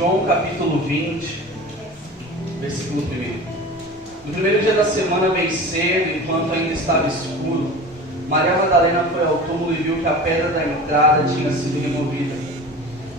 João capítulo 20, versículo 1. No primeiro dia da semana, bem cedo, enquanto ainda estava escuro, Maria Madalena foi ao túmulo e viu que a pedra da entrada tinha sido removida.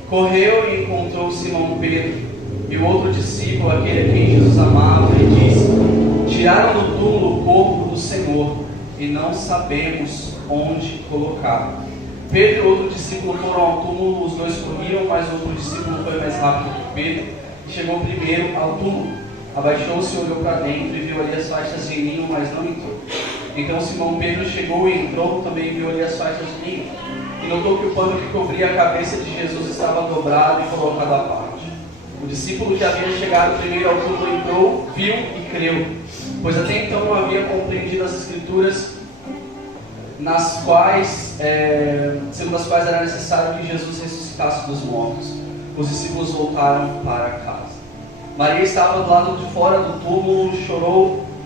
Correu e encontrou Simão Pedro e o outro discípulo, aquele a quem Jesus amava, e disse: tiraram do túmulo o corpo do Senhor e não sabemos onde colocá-lo. Pedro e outro discípulo foram ao túmulo, os dois corriam, mas o outro discípulo foi mais rápido que Pedro e chegou primeiro ao túmulo. Abaixou-se, olhou para dentro e viu ali as faixas de linho, mas não entrou. Então Simão Pedro chegou e entrou, também viu ali as faixas de linho, e notou que o pano que cobria a cabeça de Jesus estava dobrado e colocado à parte. O discípulo que havia chegado primeiro ao túmulo entrou, viu e creu, pois até então não havia compreendido as Escrituras, segundo as quais era necessário que Jesus ressuscitasse dos mortos. Os discípulos voltaram para casa. Maria estava do lado de fora do túmulo,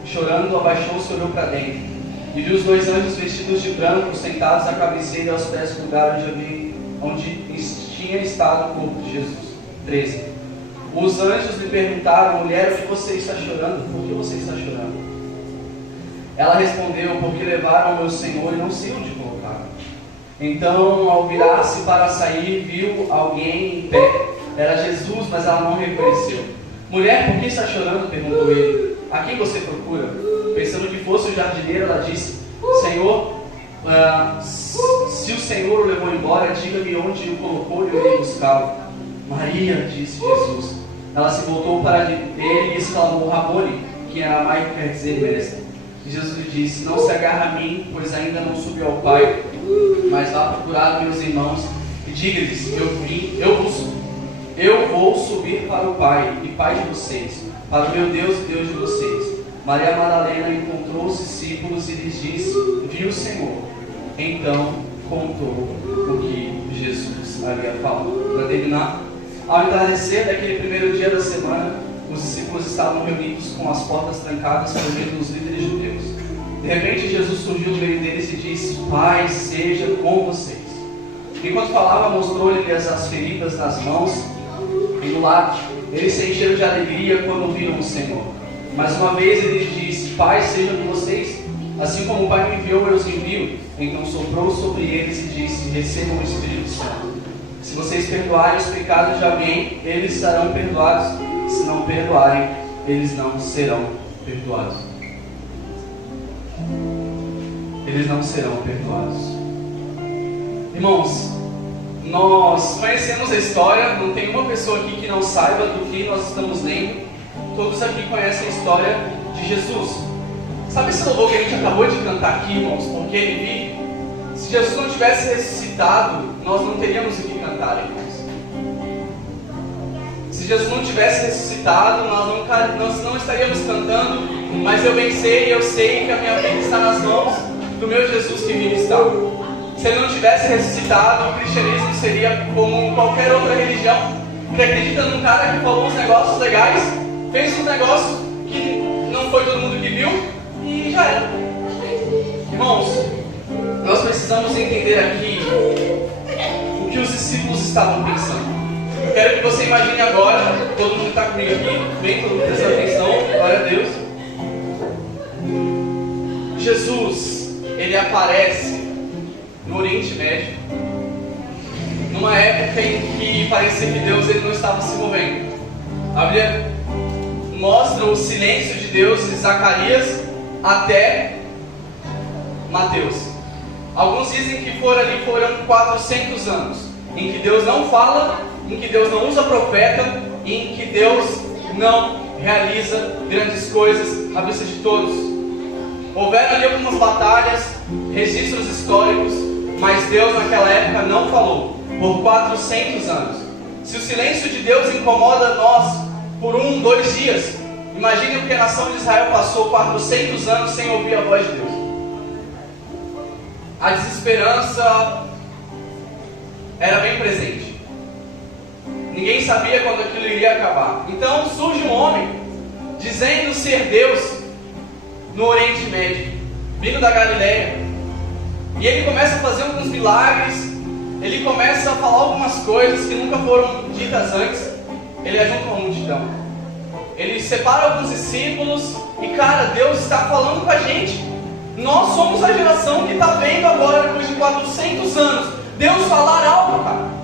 chorando, abaixou-se e olhou para dentro, e viu os dois anjos vestidos de branco, sentados à cabeceira e aos pés do lugar onde tinha estado o corpo de Jesus. 13. Os anjos lhe perguntaram: mulher, o que você está chorando? Por que você está chorando? Ela respondeu: porque levaram o meu Senhor e não sei onde colocaram. Então, ao virar-se para sair, viu alguém em pé. Era Jesus, mas ela não reconheceu. Mulher, por que está chorando? Perguntou ele. A quem você procura? Pensando que fosse o jardineiro, ela disse: Senhor, se o Senhor o levou embora, diga-me onde o colocou e eu irei buscá-lo. Maria, disse Jesus. Ela se voltou para ele e exclamou: Rabone, que em aramaico quer dizer mestre. E Jesus lhe disse: não se agarre a mim, pois ainda não subi ao Pai, mas vá procurar meus irmãos e diga-lhes: eu vou subir para o Pai e Pai de vocês, para o meu Deus e Deus de vocês. Maria Madalena encontrou os discípulos e lhes disse: vi o Senhor. Então contou o que Jesus havia falado. Para terminar, ao entardecer daquele primeiro dia da semana, os discípulos estavam reunidos com as portas trancadas por medo dos líderes judeus. De repente Jesus surgiu no meio deles e disse: paz seja com vocês. Enquanto falava, mostrou-lhes as feridas nas mãos e no lado. Eles se encheram de alegria quando viram o Senhor. Mais uma vez ele lhes disse: paz seja com vocês. Assim como o Pai me enviou, eu os envio. Então soprou sobre eles e disse: recebam o Espírito Santo. Se vocês perdoarem os pecados de alguém, eles serão perdoados. Se não perdoarem, eles não serão perdoados. Eles não serão perdoados. Irmãos, nós conhecemos a história, não tem uma pessoa aqui que não saiba do que nós estamos lendo. Todos aqui conhecem a história de Jesus. Sabe esse louvor que a gente acabou de cantar aqui, irmãos? Porque ele vive. Se Jesus não tivesse ressuscitado, nós não teríamos o que cantar, irmãos. Se Jesus não tivesse ressuscitado, nós não estaríamos cantando, mas eu venci e eu sei que a minha vida está nas mãos do meu Jesus que vive está. Se ele não tivesse ressuscitado, o cristianismo seria como qualquer outra religião, que acredita num cara que falou uns negócios legais, fez uns negócios que não foi todo mundo que viu e já era. Irmãos, nós precisamos entender aqui o que os discípulos estavam pensando. Eu quero que você imagine agora, todo mundo está comigo aqui, bem, todo mundo prestando atenção, glória a Deus. Jesus, ele aparece no Oriente Médio, numa época em que parecia que Deus ele não estava se movendo. A Bíblia mostra o silêncio de Deus de Zacarias até Mateus. Alguns dizem que foram 400 anos, em que Deus não fala, em que Deus não usa profeta, e em que Deus não realiza grandes coisas à vista de todos. Houveram ali algumas batalhas, registros históricos, mas Deus naquela época não falou, por 400 anos. Se o silêncio de Deus incomoda nós por 2 dias, imagine o que a nação de Israel passou 400 anos sem ouvir a voz de Deus. A desesperança era bem presente. Ninguém sabia quando aquilo iria acabar. Então surge um homem dizendo ser Deus no Oriente Médio, vindo da Galileia. E ele começa a fazer alguns milagres, ele começa a falar algumas coisas que nunca foram ditas antes. ele é junto com a multidão. Ele separa alguns discípulos e, cara, Deus está falando com a gente. Nós somos a geração que está vendo agora, depois de 400 anos, Deus falar algo, cara.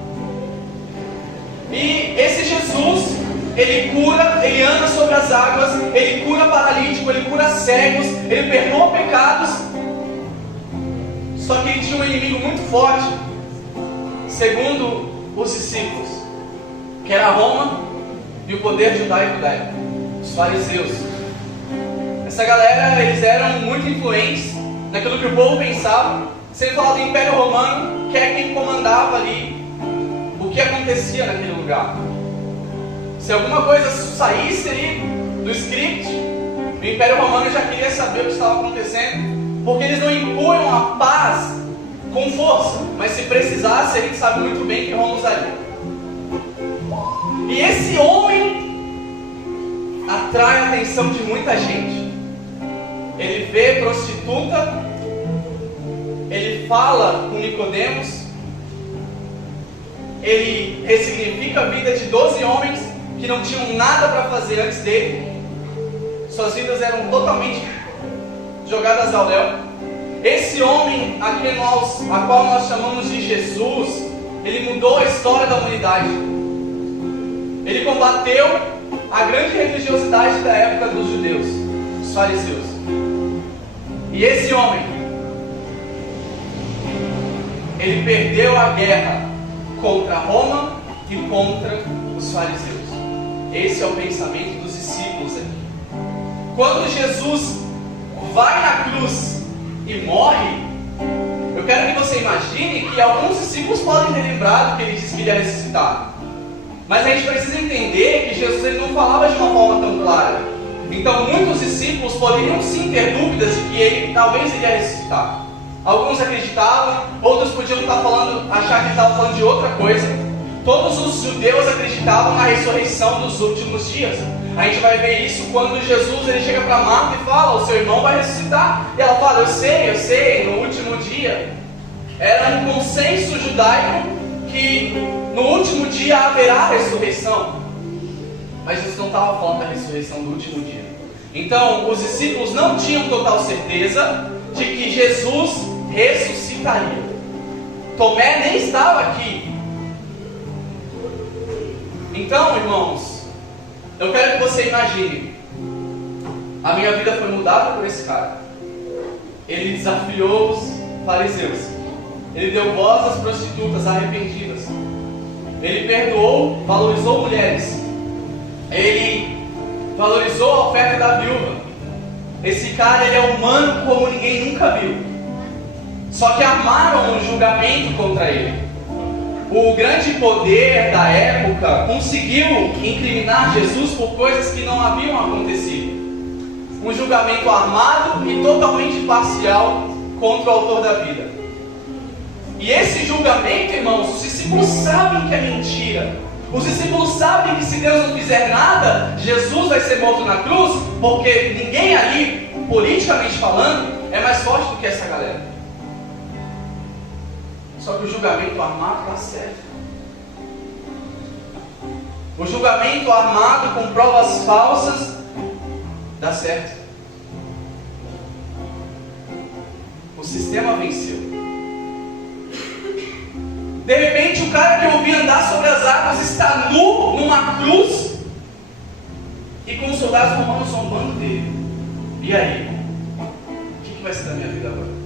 E esse Jesus, ele cura, ele anda sobre as águas, ele cura paralítico, ele cura cegos, ele perdoa pecados. Só que ele tinha um inimigo muito forte, segundo os discípulos, que era Roma e o poder judaico da época, os fariseus. Essa galera, eles eram muito influentes naquilo que o povo pensava. Sem falar do Império Romano, que é quem comandava ali o que acontecia naquele lugar. Se alguma coisa saísse ali do script, o Império Romano já queria saber o que estava acontecendo, porque eles não impunham a paz com força, mas se precisasse, a gente sabe muito bem que Roma usaria. E esse homem atrai a atenção de muita gente. Ele vê prostituta, ele fala com Nicodemos, ele ressignifica a vida de 12 homens que não tinham nada para fazer antes dele. Suas vidas eram totalmente jogadas ao léu. Esse homem a qual nós chamamos de Jesus, ele mudou a história da humanidade. Ele combateu a grande religiosidade da época dos judeus, os fariseus. E esse homem, ele perdeu a guerra contra Roma e contra os fariseus. Esse é o pensamento dos discípulos aqui. Quando Jesus vai na cruz e morre, eu quero que você imagine que alguns discípulos podem ter lembrado que ele disse que ele ia ressuscitar. Mas a gente precisa entender que Jesus ele não falava de uma forma tão clara. Então muitos discípulos poderiam sim ter dúvidas de que ele talvez iria ressuscitar. Alguns acreditavam, outros podiam achar que ele estava falando de outra coisa. Todos os judeus acreditavam na ressurreição dos últimos dias. A gente vai ver isso quando Jesus ele chega para Marta e fala: o seu irmão vai ressuscitar. E ela fala: eu sei, no último dia. Era um consenso judaico que no último dia haverá ressurreição. Mas Jesus não estava falando da ressurreição do último dia. Então os discípulos não tinham total certeza de que Jesus ressuscitaria. Tomé nem estava aqui. Então, irmãos, eu quero que você imagine: a minha vida foi mudada por esse cara. Ele desafiou os fariseus, ele deu voz às prostitutas arrependidas, ele perdoou, valorizou mulheres, ele valorizou a oferta da viúva. Esse cara, ele é humano como ninguém nunca viu. Só que armaram um julgamento contra ele. O grande poder da época conseguiu incriminar Jesus por coisas que não haviam acontecido. Um julgamento armado e totalmente parcial contra o autor da vida. E esse julgamento, irmãos, os discípulos sabem que é mentira. Os discípulos sabem que se Deus não fizer nada, Jesus vai ser morto na cruz, porque ninguém ali, politicamente falando, é mais forte do que essa galera. Só que o julgamento armado dá certo. O julgamento armado com provas falsas dá certo. O sistema venceu. De repente o cara que eu ouvi andar sobre as águas está nu numa cruz e com os soldados romanos zombando dele. E aí? O que vai ser da minha vida agora?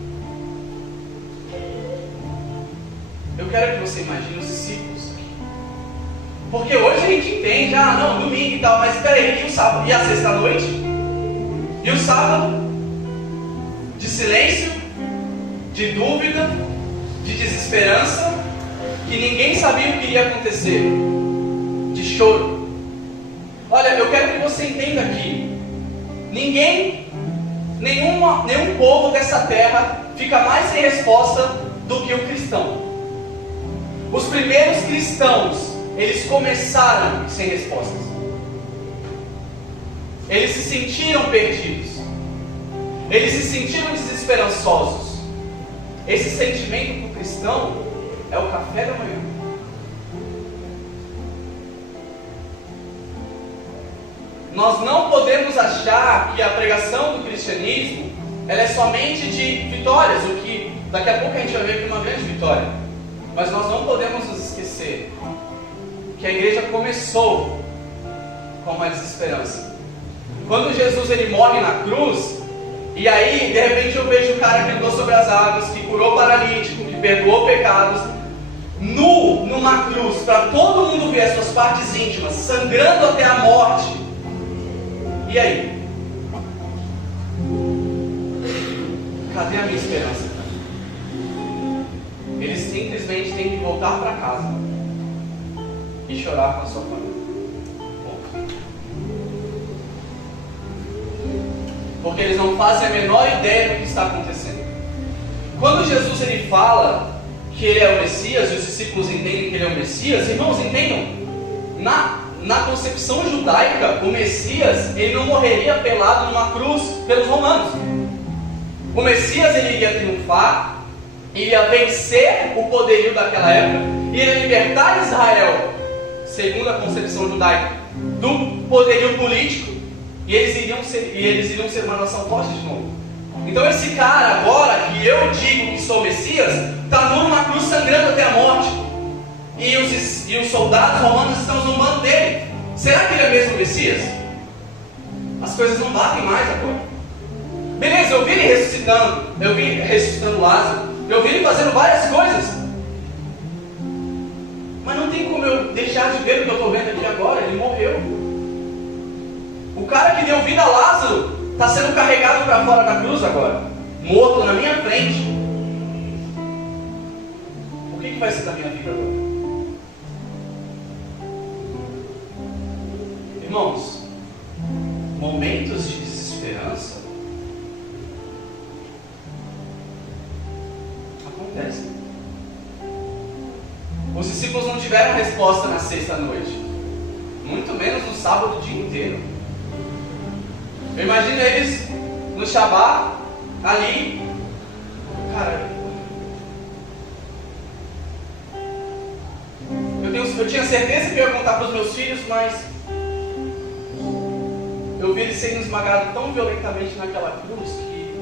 Eu quero que você imagine os discípulos. Porque hoje a gente entende, não, domingo e tal, mas espera aí, e o sábado? E a sexta-noite? E o sábado? De silêncio, de dúvida, de desesperança, que ninguém sabia o que iria acontecer, de choro. Olha, eu quero que você entenda aqui: nenhum povo dessa terra fica mais sem resposta do que o cristão. Os primeiros cristãos, eles começaram sem respostas. Eles se sentiram perdidos. Eles se sentiram desesperançosos. Esse sentimento para o cristão é o café da manhã. nós não podemos achar que a pregação do cristianismo ela é somente de vitórias, o que daqui a pouco a gente vai ver que é uma grande vitória. Mas nós não podemos nos esquecer que a igreja começou com uma desesperança. Quando Jesus ele morre na cruz, e aí de repente eu vejo o cara que andou sobre as águas, que curou o paralítico, que perdoou pecados, nu numa cruz, para todo mundo ver as suas partes íntimas, sangrando até a morte. E aí? Cadê a minha esperança? Eles simplesmente têm que voltar para casa e chorar com a sua família. Porque eles não fazem a menor ideia do que está acontecendo. Quando Jesus ele fala que ele é o Messias, e os discípulos entendem que ele é o Messias, irmãos, entendam, na concepção judaica, o Messias ele não morreria pelado numa cruz pelos romanos. O Messias ele iria triunfar, iria vencer o poderio daquela época, iria libertar Israel, segundo a concepção judaica, do poderio político, e eles iriam ser uma nação forte de novo. Então esse cara agora, que eu digo que sou Messias, está numa cruz sangrando até a morte, e os soldados romanos estão zombando dele. Será que ele é mesmo Messias? As coisas não batem mais agora. Beleza, eu vi ele ressuscitando, eu vi ele ressuscitando Lázaro, eu vi ele fazendo várias coisas, mas não tem como eu deixar de ver o que eu estou vendo aqui agora. Ele morreu. O cara que deu vida a Lázaro está sendo carregado para fora da cruz agora, morto na minha frente. O que vai ser da minha vida agora? Irmãos, momentos de desesperança acontecem. Os discípulos não tiveram resposta na sexta-noite, muito menos no sábado o dia inteiro. Eu imagino eles no Shabbat, ali, cara, eu tinha certeza que eu ia contar para os meus filhos, mas eu vi eles sendo esmagados tão violentamente naquela cruz que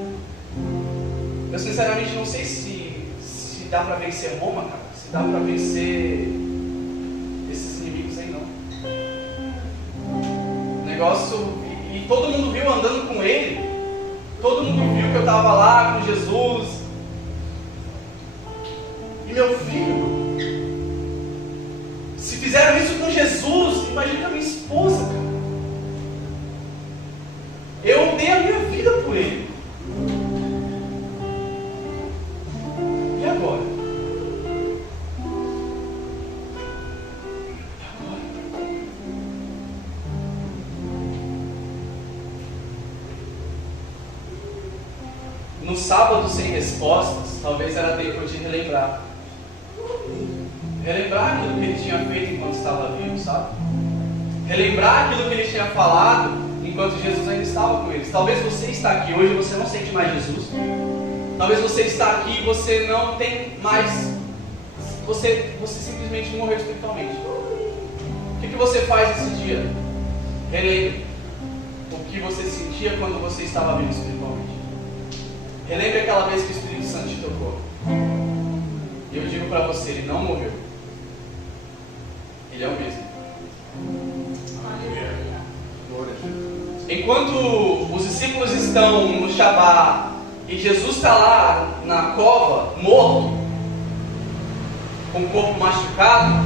eu sinceramente não sei se dá para vencer Roma, cara, se dá para vencer esses inimigos aí não. O negócio, e todo mundo viu andando com ele, todo mundo viu que eu estava lá com Jesus, e meu filho, se fizeram isso com Jesus, imagina a minha esposa, cara. Eu dei a minha vida por ele. E agora? No sábado sem respostas, talvez era tempo de relembrar. Relembrar aquilo que ele tinha feito enquanto estava vivo, sabe? Relembrar aquilo que ele tinha falado enquanto Jesus ainda estava com eles. Talvez você está aqui hoje e você não sente mais Jesus. Talvez você está aqui e você não tem mais. Você simplesmente morreu espiritualmente. O que você faz nesse dia? Relembre o que você sentia quando você estava vivo espiritualmente. Relembre aquela vez que o Espírito Santo te tocou. E eu digo para você, ele não morreu. Ele é o mesmo. Enquanto os discípulos estão no Shabbat e Jesus está lá na cova, morto, com o corpo machucado,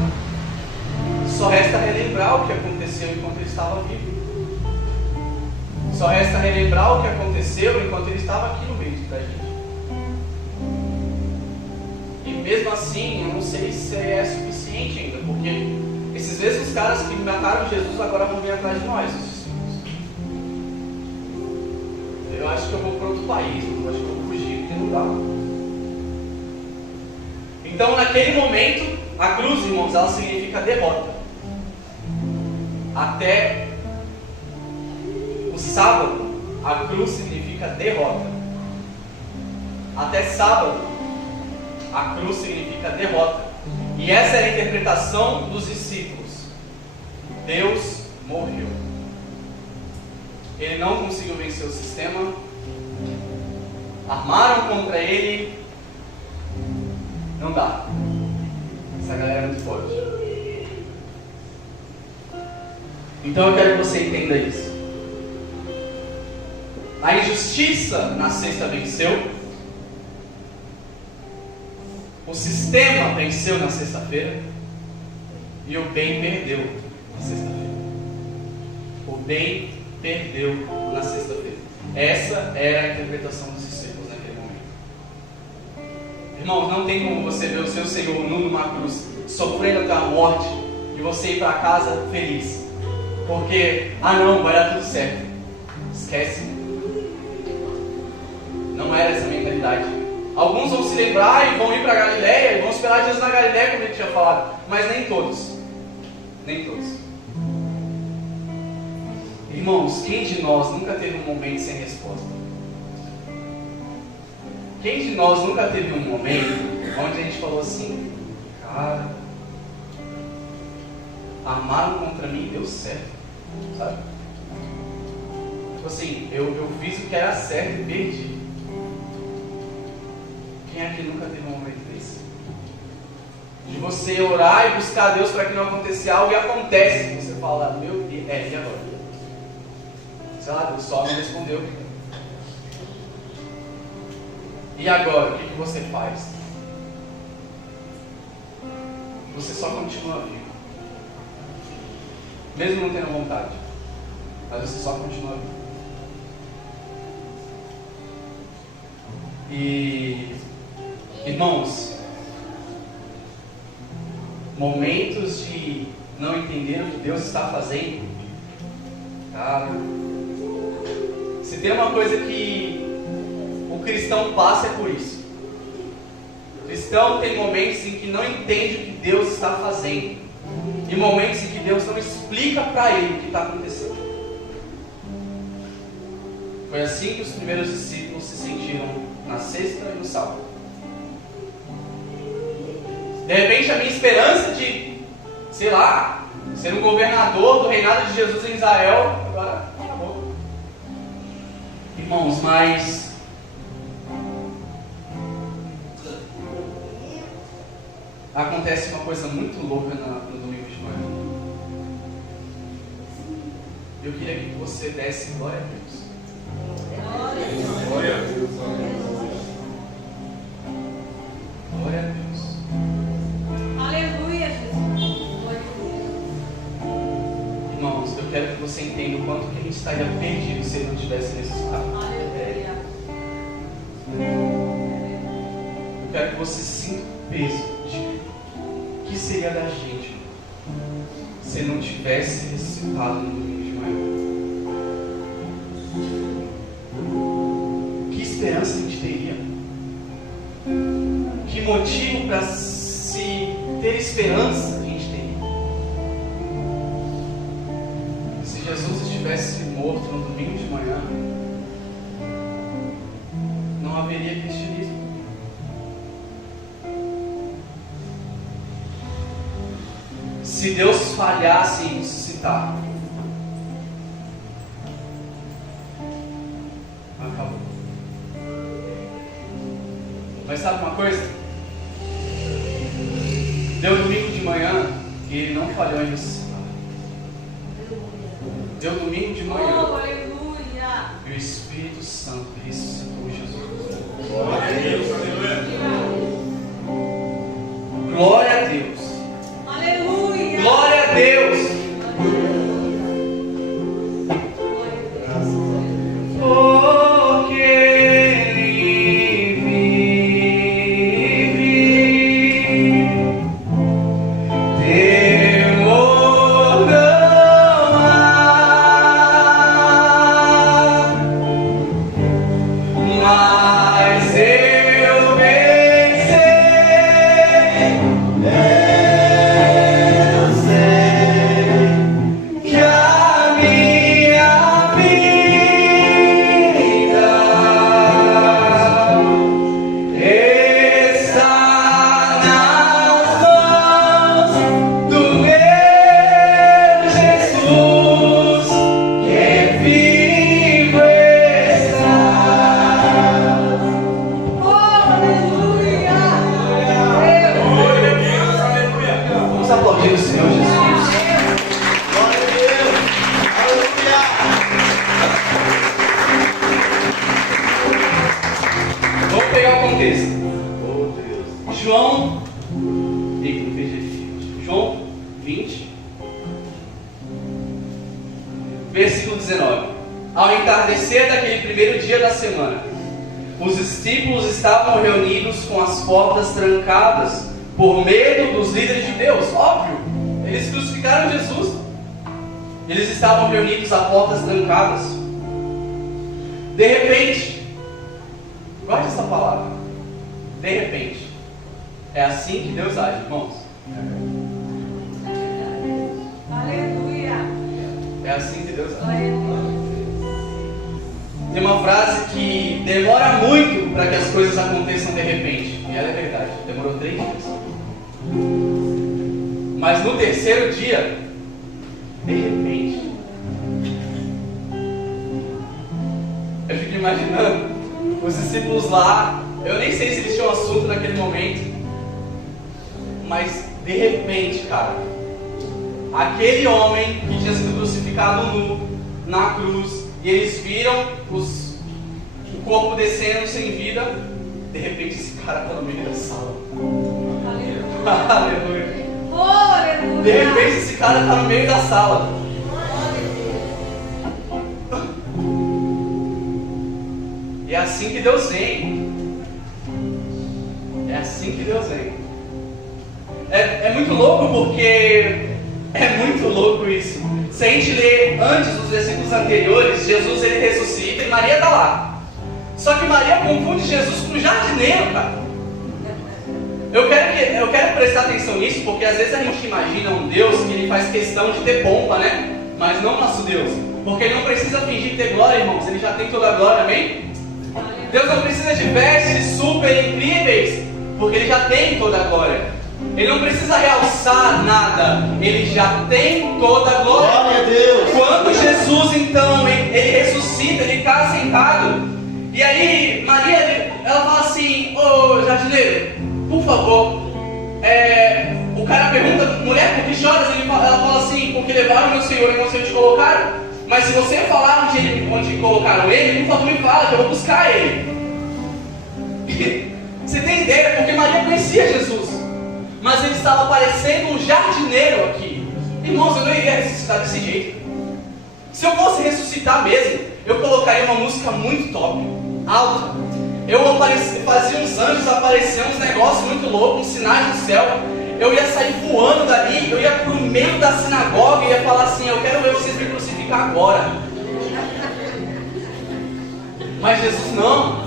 só resta relembrar o que aconteceu enquanto ele estava vivo. Só resta relembrar o que aconteceu enquanto ele estava aqui no meio da gente. E mesmo assim, eu não sei se é suficiente ainda, porque esses mesmos caras que mataram Jesus agora vão vir atrás de nós, os discípulos. Eu acho que eu vou para outro país, eu acho que eu vou fugir, não tem lugar. Então, naquele momento, a cruz, irmãos, ela significa derrota. Até o sábado, a cruz significa derrota. Até sábado, a cruz significa derrota. E essa é a interpretação dos discípulos. Deus morreu. ele não conseguiu vencer o sistema, armaram contra ele, não dá. Essa galera é muito forte. Então eu quero que você entenda isso. A injustiça na sexta venceu, o sistema venceu na sexta-feira e o bem perdeu na sexta-feira. O bem perdeu na sexta-feira. Essa era a interpretação dos discípulos naquele momento. Irmãos, não tem como você ver o seu Senhor numa cruz, sofrendo até a morte, e você ir para casa feliz. Porque, não, vai dar tudo certo. Esquece. Não era essa a mentalidade. Alguns vão se lembrar e vão ir para Galileia, e vão esperar Jesus na Galileia, como ele tinha falado. Mas nem todos. Nem todos. Irmãos, quem de nós nunca teve um momento sem resposta? Quem de nós nunca teve um momento onde a gente falou assim: cara, armaram contra mim e deu certo, sabe? Tipo assim, eu fiz o que era certo e perdi. Quem aqui nunca teve um momento desse? De você orar e buscar a Deus para que não aconteça algo e acontece. Você fala: meu Deus, e agora? Sei lá, Deus só não respondeu. E agora, o que você faz? Você só continua vivo. Mesmo não tendo vontade. Mas você só continua vivo. E, irmãos, momentos de não entender o que Deus está fazendo, cara, se tem uma coisa que o cristão passa é por isso. O cristão tem momentos em que não entende o que Deus está fazendo, e momentos em que Deus não explica para ele o que está acontecendo. Foi assim que os primeiros discípulos se sentiram na sexta e no sábado. De repente a minha esperança de, sei lá, ser um governador do reinado de Jesus em Israel, agora acabou. Irmãos, mas acontece uma coisa muito louca no domingo de manhã. Eu queria que você desse glória a Deus. Glória a Deus. Glória a Deus. Aleluia, Jesus. Irmãos, eu quero que você entenda o quanto que a gente estaria perdido se ele não tivesse ressuscitado. Aleluia. Eu quero que você sinta o peso de o que seria da gente se ele não tivesse ressuscitado no domingo de manhã. Que esperança a gente teria? Que motivo para se ter esperança a gente teria? Se Jesus estivesse morto no domingo de manhã, não haveria cristianismo. Se Deus falhasse em ressuscitar, acabou. Mas sabe uma coisa? Deu domingo de manhã e ele não falhou em ressuscitar. Deu domingo de manhã e o Espírito Santo ressuscitou Jesus. Glória a Deus. Glória a Deus. Aleluia. Glória a Deus. Mas eu pensei Versículo 19. Ao entardecer daquele primeiro dia da semana, os discípulos estavam reunidos com as portas trancadas, por medo dos líderes de Deus. Óbvio, eles crucificaram Jesus. Eles estavam reunidos a portas trancadas. De repente, guarde essa palavra. De repente. É assim que Deus age, irmãos. Aleluia. É assim que Deus age. Aleluia. Tem uma frase que demora muito para que as coisas aconteçam de repente. E ela é verdade. Demorou 3 dias. Mas no terceiro dia, de repente, eu fico imaginando os discípulos lá. Eu nem sei se eles tinham assunto naquele momento, mas de repente, cara, aquele homem que tinha sido crucificado nu na cruz, e eles viram o corpo descendo sem vida. De repente esse cara está no meio da sala. Aleluia. Oh, aleluia. De repente esse cara está no meio da sala. E é assim que Deus vem. É assim que Deus vem. É muito louco, porque é muito louco isso. Se a gente ler antes os versículos anteriores, Jesus ele ressuscita e Maria está lá. Só que Maria confunde Jesus com um jardineiro, cara. Eu quero prestar atenção nisso, porque às vezes a gente imagina um Deus que ele faz questão de ter pompa, né? Mas não nosso Deus. Porque ele não precisa fingir ter glória, irmãos. Ele já tem toda a glória, amém? Deus não precisa de vestes super incríveis, porque ele já tem toda a glória. Ele não precisa realçar nada, ele já tem toda a glória. Glória a Deus. Quando Jesus então ele ressuscita, ele está sentado, e aí Maria ela fala assim: ô jardineiro, por favor, o cara pergunta, mulher, por que choras? Ela fala assim: porque levaram meu Senhor e não sei onde colocaram. Mas se você falar onde colocaram ele, por favor me fala que eu vou buscar ele. Você tem ideia? Porque Maria conhecia Jesus, mas ele estava parecendo um jardineiro aqui. Irmãos, eu não iria ressuscitar desse jeito. Se eu fosse ressuscitar mesmo, eu colocaria uma música muito top, alta. Eu fazia uns anjos aparecer uns negócios muito loucos, uns sinais do céu. Eu ia sair voando dali, eu ia para o meio da sinagoga e ia falar assim: eu quero ver vocês me crucificar agora. Mas Jesus não.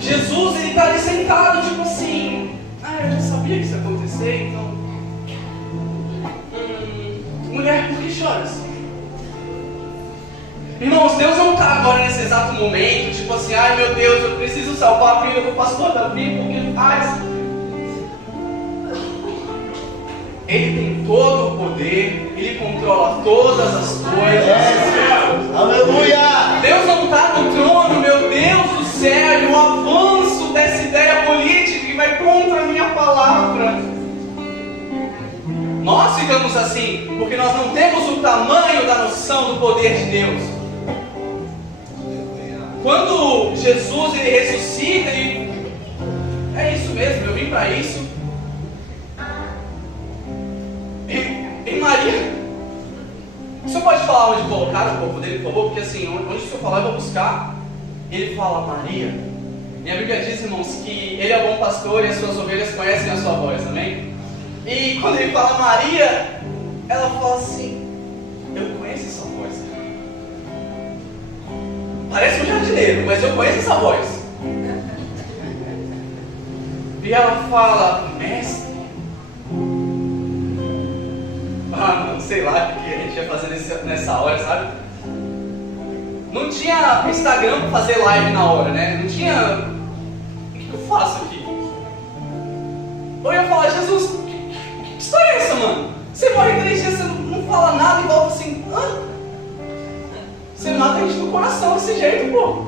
Jesus, ele está ali sentado, tipo assim: eu já sabia que isso ia acontecer, então... mulher, por que choras? Irmãos, Deus não está agora nesse exato momento, tipo assim: ai meu Deus, eu preciso salvar a vida do pastor Davi, porque faz. Ele tem todo o poder, ele controla todas as coisas. Aleluia! Deus não está no trono, meu Deus do céu, e o avanço dessa ideia política que vai contra a minha palavra. Nós ficamos assim, porque nós não temos o tamanho da noção do poder de Deus. Quando Jesus ele ressuscita, é isso mesmo, eu vim para isso. E Maria, o senhor pode falar onde colocaram o corpo dele, por favor? Porque assim, onde o senhor falar eu vou buscar. Ele fala: Maria. Minha Bíblia diz, irmãos, que ele é bom pastor e as suas ovelhas conhecem a sua voz, amém? E quando ele fala Maria, ela fala assim: eu conheço essa voz. Parece um jardineiro, mas eu conheço essa voz. E ela fala: mestre. Não sei lá o que a gente ia fazer nessa hora, sabe? Não tinha Instagram para fazer live na hora, né? Não tinha... O que eu faço aqui? Eu ia falar: Jesus, que história é essa, mano? Você morre 3 dias, você não fala nada e volta assim: hã? Você mata a gente no coração desse jeito, pô.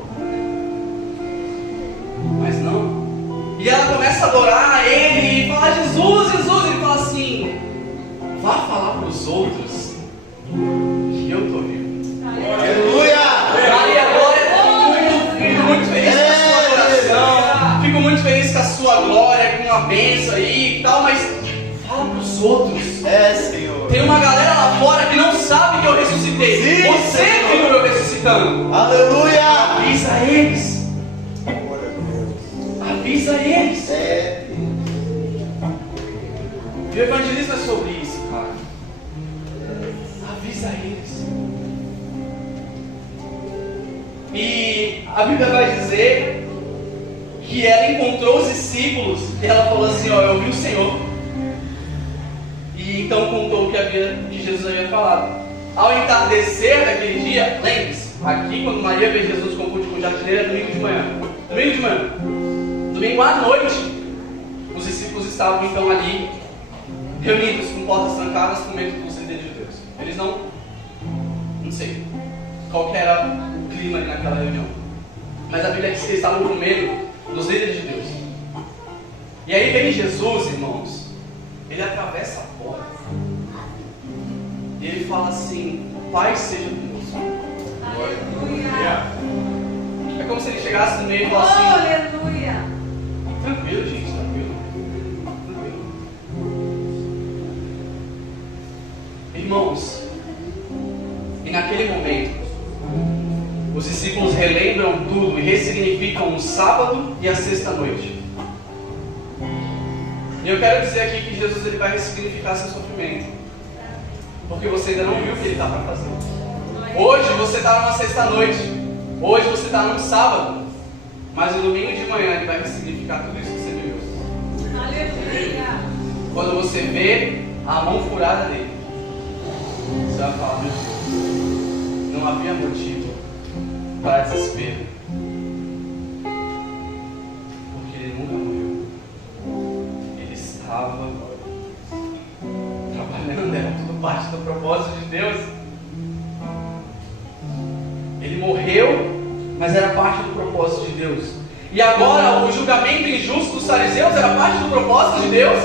Mas não. E ela começa a adorar a ele e fala: Jesus, Jesus. Ele fala assim: vá falar para os outros que eu estou vivo. Aleluia! Maria, agora fico muito feliz com a sua adoração, fico muito feliz com a sua glória, com a bênção aí e tal, mas fala para os outros. Senhor. Tem uma galera lá fora que não sabe que eu ressuscitei. Sim, Você Senhor. viu eu ressuscitando. Aleluia. Avisa eles. Glória a Deus. Avisa eles. É. E o evangelismo é sobre isso, cara. Avisa eles. E a Bíblia vai dizer que ela encontrou os discípulos e ela falou assim, ó, eu vi o Senhor. E então contou o que Jesus havia falado. Ao entardecer daquele dia, lembre-se, aqui quando Maria vê Jesus confunde com o jardineiro é domingo de manhã. Domingo de manhã. Domingo à noite, os discípulos estavam então ali, reunidos com portas trancadas com medo dos líderes de Deus. Eles não sei qual que era o clima ali naquela reunião. Mas a Bíblia diz que eles estavam com medo dos líderes de Deus. E aí vem Jesus, irmãos. Ele atravessa a porta. E ele fala assim: Pai seja conosco. Aleluia. É como se ele chegasse no meio e falasse assim: Aleluia. tranquilo, gente, tranquilo. Irmãos, e naquele momento, os discípulos relembram tudo e ressignificam o sábado e a sexta-noite. E eu quero dizer aqui que Jesus ele vai ressignificar seu sofrimento, porque você ainda não viu o que ele está para fazer. Hoje você está numa sexta-noite, hoje você está num sábado, mas no domingo de manhã ele vai ressignificar tudo isso que você viveu. Aleluia. Quando você vê a mão furada dele, você vai falar: meu Deus, não havia motivo para desespero, porque ele nunca morreu. Ele estava trabalhando, era tudo parte do propósito de Deus. Ele morreu, mas era parte do propósito de Deus. E agora o julgamento injusto dos fariseus era parte do propósito de Deus.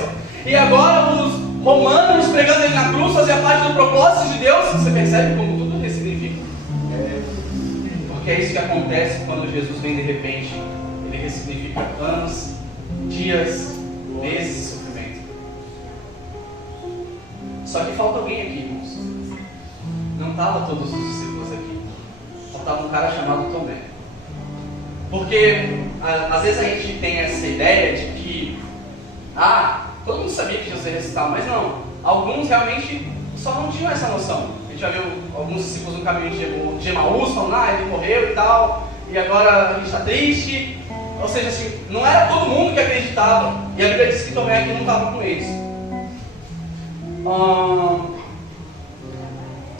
E agora os romanos pregando ele na cruz fazia parte do propósito de Deus. Você percebe como tudo ressignifica? Porque é isso que acontece quando Jesus vem de repente. Ele ressignifica anos, dias, meses de sofrimento. Só que falta alguém aqui, irmãos. Não estavam todos os discípulos aqui. Faltava um cara chamado Tomé. Porque às vezes a gente tem essa ideia de que todo mundo sabia que Jesus ia ressuscitar, mas não. Alguns realmente só não tinham essa noção. A gente já viu alguns discípulos no caminho de Emaús falando: ele morreu e tal, e agora a gente está triste. Ou seja, assim, não era todo mundo que acreditava. E a Bíblia diz que Tomé aqui não estava com eles.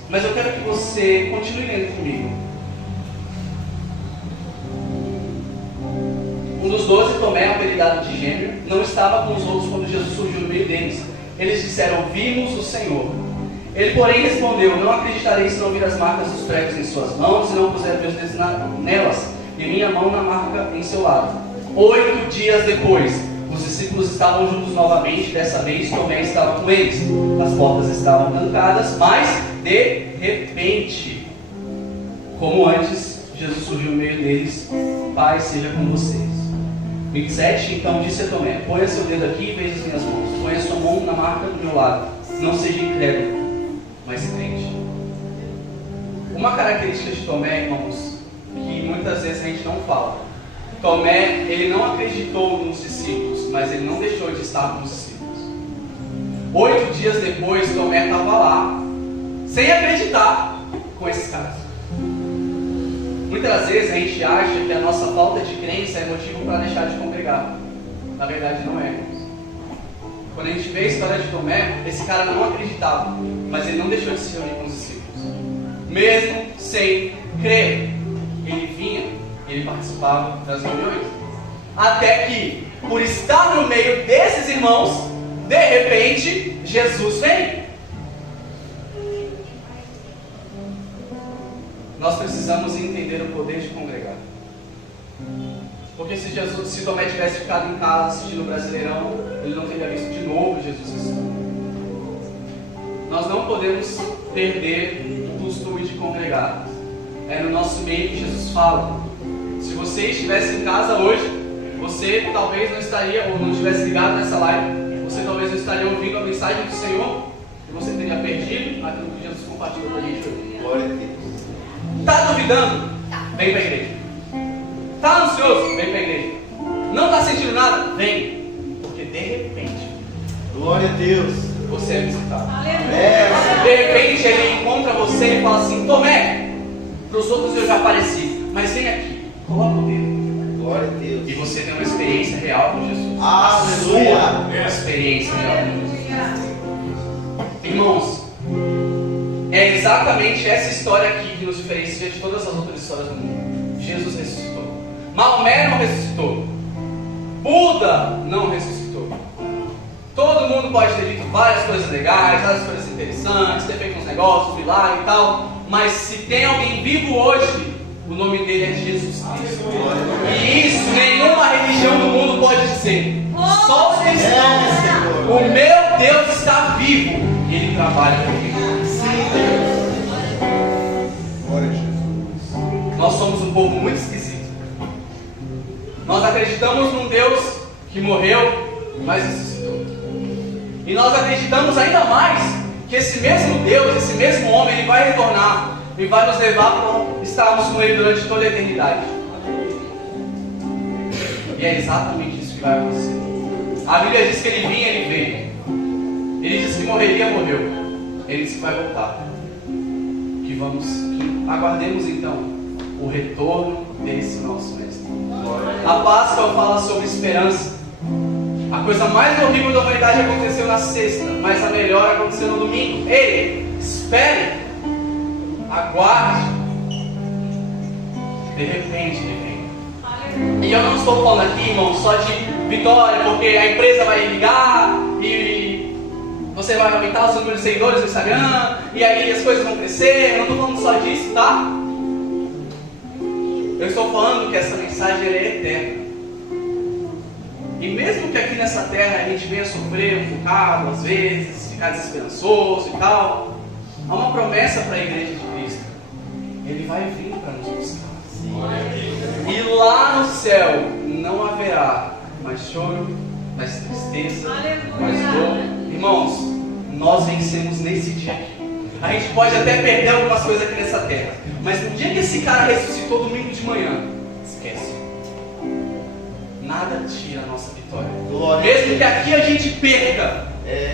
Mas eu quero que você continue lendo comigo. Um dos 12, Tomé, apelidado de Gêmeo, não estava com os outros quando Jesus surgiu no meio deles. Eles disseram: vimos o Senhor. Ele, porém, respondeu: não acreditarei se não vir as marcas dos pregos em suas mãos e não puser meus dedos nelas e minha mão na marca em seu lado. 8 dias depois, os discípulos estavam juntos novamente. Dessa vez Tomé estava com eles. As portas estavam trancadas, mas de repente, como antes, Jesus surgiu no meio deles: Pai seja com vocês. 27, então disse a Tomé: ponha seu dedo aqui e veja as minhas mãos. Ponha sua mão na marca do meu lado. Não seja incrédulo, mas crente. Uma característica de Tomé, irmãos, que muitas vezes a gente não fala. Tomé, ele não acreditou nos discípulos, mas ele não deixou de estar com os discípulos. 8 dias depois, Tomé estava lá, sem acreditar, com esses caras. Muitas vezes a gente acha que a nossa falta de crença é motivo para deixar de congregar. Na verdade não é. Quando a gente vê a história de Tomé, esse cara não acreditava, mas ele não deixou de se reunir com os discípulos. Mesmo sem crer, ele vinha e ele participava das reuniões. Até que, por estar no meio desses irmãos, de repente, Jesus vem. Nós precisamos entender o poder de congregar. Porque se Tomé tivesse ficado em casa assistindo o Brasileirão, ele não teria visto de novo Jesus ressuscitar. Nós não podemos perder o costume de congregar. É no nosso meio que Jesus fala. Se você estivesse em casa hoje, você talvez não estaria, ou não estivesse ligado nessa live, você talvez não estaria ouvindo a mensagem do Senhor, e você teria esteja perdido naquilo que Jesus compartilhou com a gente hoje. Glória a Deus. Está duvidando? Vem para a igreja. Está ansioso? Vem para a igreja. Não está sentindo nada? Vem. Porque de repente, Glória a Deus. você é visitado. Aleluia. De repente ele encontra você e fala assim: Tomé, para os outros eu já apareci, mas vem aqui, coloca o dedo. Glória a Deus. E você tem uma experiência real com Jesus. Aleluia. A sua experiência real com Jesus. Irmãos, é exatamente essa história aqui que nos diferencia de todas as outras histórias do mundo. Jesus ressuscitou. Maomé não ressuscitou. Buda não ressuscitou. Todo mundo pode ter dito várias coisas legais, várias coisas interessantes, ter feito uns negócios, milagres e tal, mas se tem alguém vivo hoje, o nome dele é Jesus Cristo. E isso nenhuma religião do mundo pode dizer. Só os cristãos. O meu Deus está vivo e ele trabalha comigo. Glória a Jesus. Nós somos um povo muito esquisito. Nós acreditamos num Deus que morreu, mas ressuscitou. E nós acreditamos ainda mais que esse mesmo Deus, esse mesmo homem, ele vai retornar e vai nos levar para estarmos com ele durante toda a eternidade. E é exatamente isso que vai acontecer. A Bíblia diz que ele vinha, ele veio. Ele disse que morreria, morreu. Ele disse que vai voltar. Que aguardemos então o retorno desse nosso mestre. A Páscoa fala sobre esperança. A coisa mais horrível da humanidade aconteceu na sexta, mas a melhor aconteceu no domingo. Ei, espere, aguarde. De repente ele vem. E eu não estou falando aqui, irmão, só de vitória, porque a empresa vai ligar e você vai aumentar o seu número de seguidores no Instagram, e aí as coisas vão crescer. Eu não estou falando só disso, tá? Eu estou falando que essa mensagem é eterna. E mesmo que aqui nessa terra a gente venha sofrer um bocado, às vezes, ficar desesperançoso e tal, há uma promessa para a igreja de Cristo. Ele vai vir para nos buscar. E lá no céu não haverá mais choro, mais tristeza, mais dor. Irmãos, nós vencemos nesse dia aqui. A gente pode até perder algumas coisas aqui nessa terra, mas no dia que esse cara ressuscitou domingo de manhã, esquece. Nada tira a nossa vitória. Glória. Mesmo que aqui a gente perca,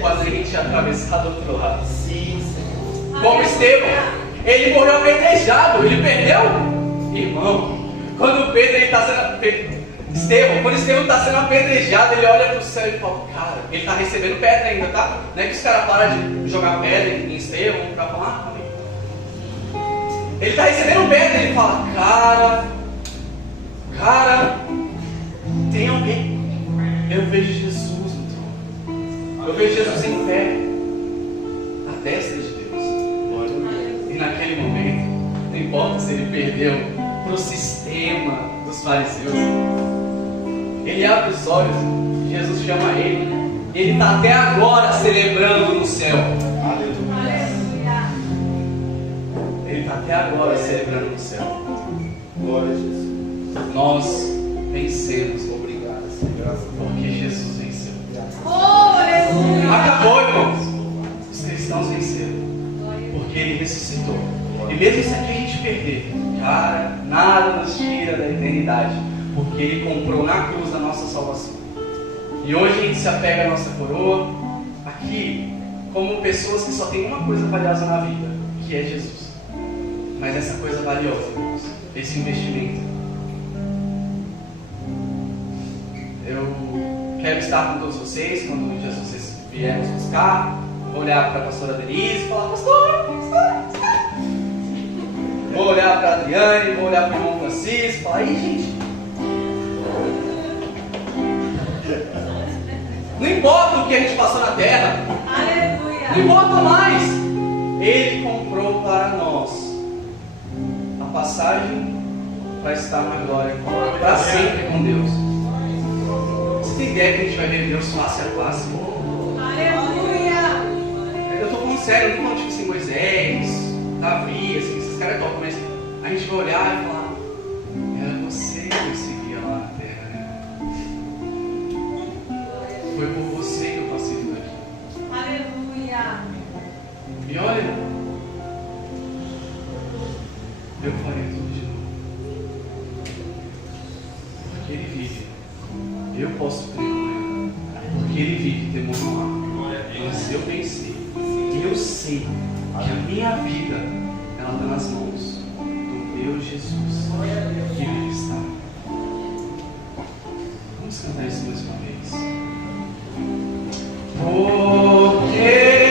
quando a gente atravessar do outro lado. Sim, Senhor. Como Estevão, ele morreu apedrejado, ele perdeu? Irmão, quando Pedro está sendo quando Estevão está sendo apedrejado, ele olha para o céu e fala: cara, ele está recebendo pedra ainda, tá? Não é que os caras param de jogar pedra em Estevão para falar, ele está recebendo pedra e ele fala: cara, tem alguém. Eu vejo Jesus no trono. Eu vejo Jesus em pé, à destra de Deus. E naquele momento, não importa se ele perdeu para o sistema dos fariseus, ele abre os olhos, Jesus chama ele, e ele está até agora celebrando no céu. Aleluia. Ele está até agora celebrando no céu. Glória a Jesus. Nós vencemos, Obrigado, Senhor. Graças a Deus. porque Jesus venceu. Aleluia. Acabou, irmãos. Os cristãos venceram, porque ele ressuscitou. E mesmo se aqui a gente perder, cara, nada nos tira da eternidade, porque ele comprou na cruz a nossa salvação. E hoje a gente se apega à nossa coroa aqui como pessoas que só tem uma coisa valiosa na vida, que é Jesus. Mas essa coisa valiosa, irmãos, esse investimento, eu quero estar com todos vocês quando Jesus vier nos buscar. Vou olhar para a pastora Denise e falar: pastora. Vou olhar para a Adriane, vou olhar para o irmão Francisco e falar: aí, gente, não importa o que a gente passou na terra, Aleluia. não importa mais. Ele comprou para nós a passagem para estar na glória para sempre com Deus. Você tem ideia que a gente vai ver Deus face a face? Aleluia. Eu estou falando sério, eu não estou falando tipo assim, Moisés, Davi, assim, esses caras tocam, mas a gente vai olhar e falar: era você que eu seguia lá na terra, né? Foi por você que eu passei tudo aqui. Aleluia. E olha, eu farei tudo de novo. Porque Ele vive. Eu posso crer com Ele. Porque Ele vive, temos um ar. Mas eu pensei, e eu sei que a minha vida, ela está nas mãos do meu Jesus, que Ele está. Vamos cantar isso mais uma vez. Porque